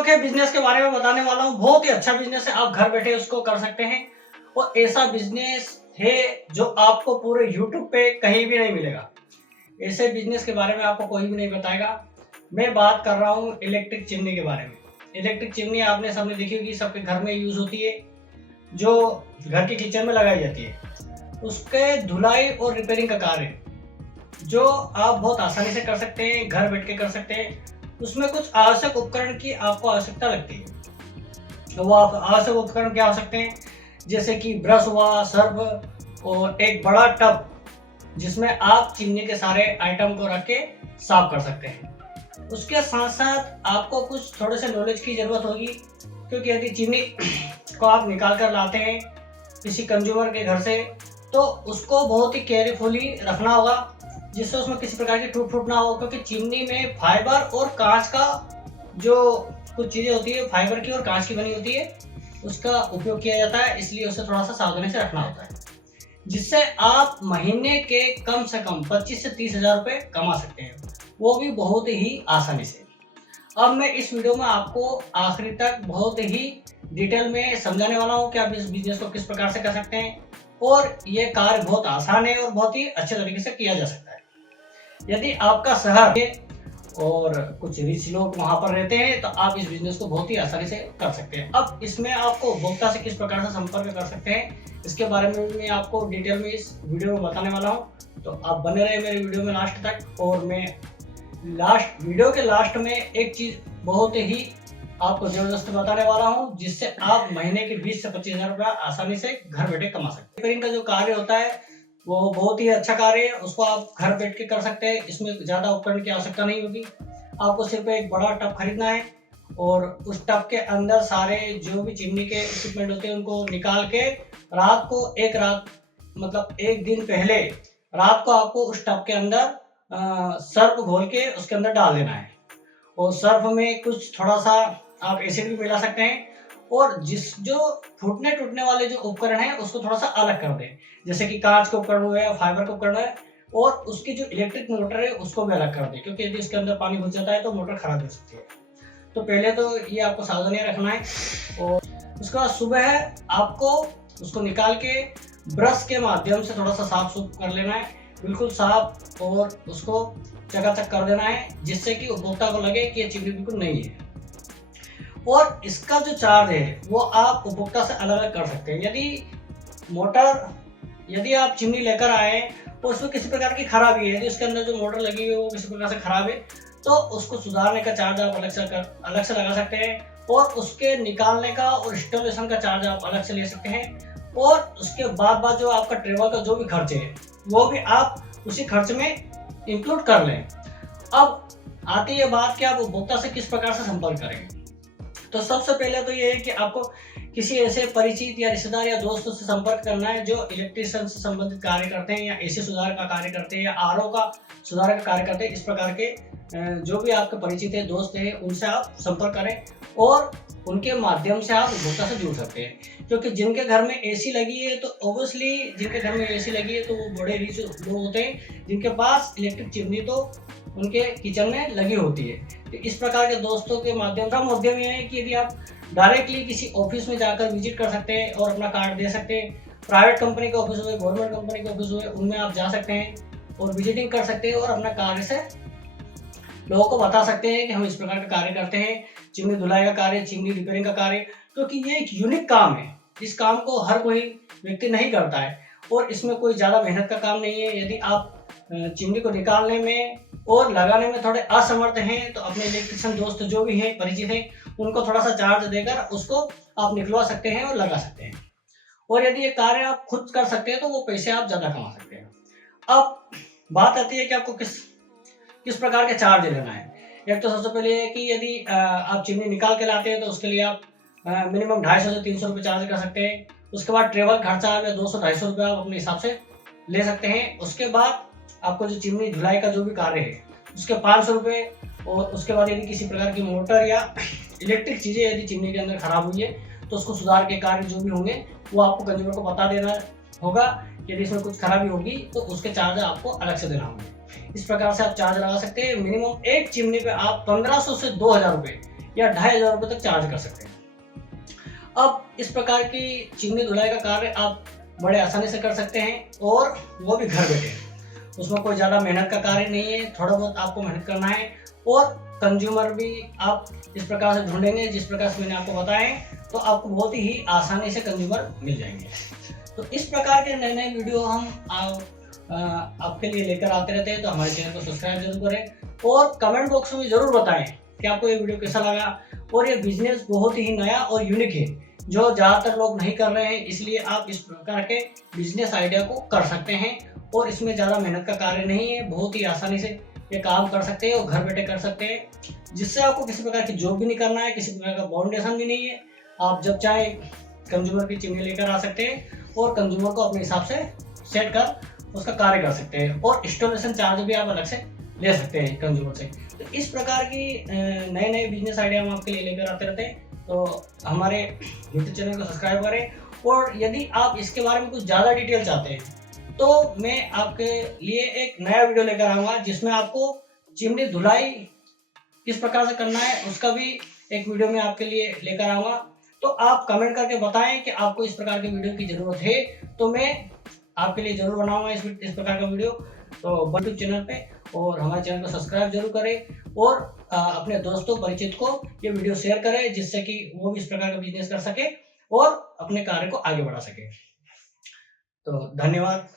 अनोखे बिजनेस के बारे में बताने वाला हूँ। बहुत ही अच्छा बिजनेस है, आप घर बैठे उसको कर सकते हैं और ऐसा बिजनेस है जो आपको पूरे यूट्यूब पे कहीं भी नहीं मिलेगा। ऐसे बिजनेस के बारे में आपको कोई भी नहीं बताएगा। मैं बात कर रहा हूँ इलेक्ट्रिक चिमनी के बारे में। इलेक्ट्रिक चिमनी आपने सबने देखी होगी, सबके घर में यूज होती है, जो घर के किचन में लगाई जाती है। उसके धुलाई और रिपेयरिंग का कार्य जो आप बहुत आसानी से कर सकते हैं, घर बैठ के कर सकते हैं। उसमें कुछ आवश्यक उपकरण की आपको आवश्यकता लगती है। तो वो आप आवश्यक उपकरण क्या हो सकते हैं, जैसे कि ब्रश हुआ, सर्फ और एक बड़ा टब जिसमें आप चिमनी के सारे आइटम को रख के साफ कर सकते हैं। उसके साथ साथ आपको कुछ थोड़े से नॉलेज की जरूरत होगी, क्योंकि यदि चिमनी को आप निकाल कर लाते हैं किसी कंज्यूमर के घर से, तो उसको बहुत ही केयरफुली रखना होगा, जिससे उसमें किसी प्रकार की टूट फूट ना हो। क्योंकि चिमनी में फाइबर और कांच का जो कुछ चीजें होती है, फाइबर की और कांच की बनी होती है, उसका उपयोग किया जाता है, इसलिए उसे थोड़ा सा सावधानी से रखना होता है, जिससे आप महीने के कम से कम 25 से 30 हजार रुपये कमा सकते हैं, वो भी बहुत ही आसानी से। अब मैं इस वीडियो में आपको आखिरी तक बहुत ही डिटेल में समझाने वाला हूँ कि आप इस बिजनेस को किस प्रकार से कर सकते हैं, और ये कार्य बहुत आसान है और बहुत ही अच्छे तरीके से किया जा सकता है। यदि आपका शहर है और कुछ रिच लोग वहां पर रहते हैं, तो आप इस बिजनेस को बहुत ही आसानी से कर सकते हैं। अब इसमें आपको उपभोक्ता से किस प्रकार से संपर्क कर सकते हैं, इसके बारे में मैं आपको डिटेल में इस वीडियो में बताने वाला हूं। तो आप बने रहे मेरे वीडियो में लास्ट तक। और मैं वीडियो के लास्ट में एक चीज बहुत ही आपको जबरदस्त बताने वाला हूं, जिससे आप महीने के 20 से 25 हजार रुपया आसानी से घर बैठे कमा सकते हैं। रिपेयरिंग का जो कार्य होता है वो बहुत ही अच्छा कार्य है, उसको आप घर बैठ के कर सकते हैं। इसमें ज्यादा उपकरण की आवश्यकता नहीं होगी। आपको सिर्फ एक बड़ा टब खरीदना है और उस टब के अंदर सारे जो भी चिमनी के इक्विपमेंट होते हैं उनको निकाल के रात को मतलब एक दिन पहले रात को आपको उस टब के अंदर सर्फ घोल के उसके अंदर डाल देना है। और सर्फ में कुछ थोड़ा सा आप एसिड भी मिला सकते हैं, और जो फूटने टूटने वाले जो उपकरण है उसको थोड़ा सा अलग कर दें, जैसे कि कांच के उपकरण हुए या फाइबर के उपकरण है, और उसकी जो इलेक्ट्रिक मोटर है उसको भी अलग कर दें, क्योंकि यदि इसके अंदर पानी घुस जाता है तो मोटर खराब हो सकती है। तो पहले तो ये आपको सावधानी रखना है। और उसके बाद सुबह आपको उसको निकाल के ब्रश के माध्यम से थोड़ा सा साफ सुफ कर लेना है, बिल्कुल साफ, और उसको चकाचक कर देना है, जिससे कि उपभोक्ता को लगे कि ये चिमनी बिल्कुल नई है। और इसका जो चार्ज है वो आप उपभोक्ता से अलग अलग कर सकते हैं। यदि आप चिमनी लेकर आए और उसमें किसी प्रकार की खराबी है, यदि उसके अंदर जो मोटर लगी हुई है वो किसी प्रकार से खराब है, तो उसको सुधारने का चार्ज आप अलग से लगा सकते हैं, और उसके निकालने का और इंस्टॉलेशन का चार्ज आप अलग से ले सकते हैं। और उसके बाद जो आपका ट्रेवल का जो भी खर्चे है वो भी आप उसी खर्च में इंक्लूड कर लें। अब आती है बात कि आप उपभोक्ता से किस प्रकार से संपर्क करेंगे। तो सबसे पहले तो ये है कि आपको किसी ऐसे परिचित या रिश्तेदार या दोस्तों से संपर्क करना है जो इलेक्ट्रिशियन से संबंधित कार्य करते हैं, या एसी सुधार का कार्य करते हैं, या आरओ का सुधार का कार्य करते हैं। इस प्रकार के जो भी आपके परिचित है, दोस्त हैं, उनसे आप संपर्क करें और उनके माध्यम से आप उपभोक्ता से जुड़ सकते हैं। क्योंकि जिनके घर में एसी लगी है, तो ऑब्वियसली जिनके घर में एसी लगी है तो वो बड़े रिच लोग होते हैं, जिनके पास इलेक्ट्रिक चिमनी तो उनके किचन में लगी होती है। तो इस प्रकार के दोस्तों के माध्यम से ये है कि यदि आप डायरेक्टली किसी ऑफिस में जाकर विजिट कर सकते हैं और अपना कार्ड दे सकते हैं। प्राइवेट कंपनी के ऑफिस हुए, गवर्नमेंट कंपनी के ऑफिस हुए, उनमें आप जा सकते हैं और विजिटिंग कर सकते हैं और अपना कार्य से लोगों को बता सकते हैं कि हम इस प्रकार का कार्य करते हैं, चिमनी धुलाई का कार्य, चिमनी रिपेयरिंग का कार्य। क्योंकि ये एक यूनिक काम है, इस काम को हर कोई व्यक्ति नहीं करता है, और इसमें कोई ज़्यादा मेहनत का काम नहीं है। यदि आप चिमनी को निकालने में और लगाने में थोड़े असमर्थ हैं, तो अपने इलेक्ट्रिशियन दोस्त जो भी हैं, परिचित हैं, उनको थोड़ा सा चार्ज देकर उसको आप निकलवा सकते हैं और लगा सकते हैं। और यदि ये कार्य आप खुद कर सकते हैं तो वो पैसे आप ज़्यादा कमा सकते हैं। अब बात आती है कि आपको किस प्रकार के चार्ज लेना है। एक तो सबसे पहले है कि यदि आप चिमनी निकाल के लाते हैं तो उसके लिए आप मिनिमम 250 से 300 रुपये चार्ज कर सकते हैं। उसके बाद ट्रेवल खर्चा में 200-250 रुपये आप अपने हिसाब से ले सकते हैं। उसके बाद आपको जो चिमनी धुलाई का जो भी कार्य है उसके 500 रुपये। और उसके बाद यदि किसी प्रकार की मोटर या इलेक्ट्रिक चीज़ें यदि चिमनी के अंदर खराब हुई है तो उसको सुधार के कार्य जो भी होंगे वो आपको कंज्यूमर को बता देना होगा। यदि इसमें कुछ खराबी होगी तो उसके चार्ज आपको अलग से देना होंगे। इस प्रकार से आप चार्ज लगा सकते हैं। मिनिमम एक चिमनी पे आप 1500 से 2000 रुपये या 2500 रुपये तक चार्ज कर सकते हैं। अब इस प्रकार की चिमनी धुलाई का कार्य आप बड़े आसानी से कर सकते हैं और वो भी घर बैठे। उसमें कोई ज़्यादा मेहनत का कार्य नहीं है, थोड़ा बहुत आपको मेहनत करना है और कंज्यूमर भी आप इस प्रकार से ढूंढेंगे जिस प्रकार से मैंने आपको बताया है, तो आपको बहुत ही आसानी से कंज्यूमर मिल जाएंगे। तो इस प्रकार के नए नए वीडियो हम आपके लिए लेकर आते रहते हैं, तो हमारे चैनल को सब्सक्राइब जरूर करें और कमेंट बॉक्स में जरूर बताएं कि आपको ये वीडियो कैसा लगा। और ये बिजनेस बहुत ही नया और यूनिक है जो ज़्यादातर लोग नहीं कर रहे हैं, इसलिए आप इस प्रकार के बिजनेस आइडिया को कर सकते हैं और इसमें ज़्यादा मेहनत का कार्य नहीं है, बहुत ही आसानी से ये काम कर सकते हैं और घर बैठे कर सकते हैं, जिससे आपको किसी प्रकार की जॉब भी नहीं करना है, किसी प्रकार का बाउंडेशन भी नहीं है। आप जब चाहे कंज्यूमर की चिमनी लेकर आ सकते हैं और कंज्यूमर को अपने हिसाब से सेट कर उसका कार्य कर सकते हैं और इंस्टॉलेशन चार्ज भी आप अलग से ले सकते हैं कंज्यूमर से। तो इस प्रकार की नए नए बिजनेस आइडिया हम आपके लिए लेकर आते रहते हैं, तो हमारे यूट्यूब चैनल को सब्सक्राइब करें। और यदि आप इसके बारे में कुछ ज़्यादा डिटेल चाहते हैं तो मैं आपके लिए एक नया वीडियो लेकर आऊँगा जिसमें आपको चिमनी धुलाई किस प्रकार से करना है उसका भी एक वीडियो मैं आपके लिए लेकर आऊँगा। तो आप कमेंट करके बताएं कि आपको इस प्रकार के वीडियो की ज़रूरत है, तो मैं आपके लिए ज़रूर बनाऊँगा इस प्रकार का वीडियो। तो यूट्यूब चैनल पे और हमारे चैनल को सब्सक्राइब जरूर करें और अपने दोस्तों परिचित को ये वीडियो शेयर करें, जिससे कि वो भी इस प्रकार का बिजनेस कर सके और अपने कार्य को आगे बढ़ा सके। तो धन्यवाद।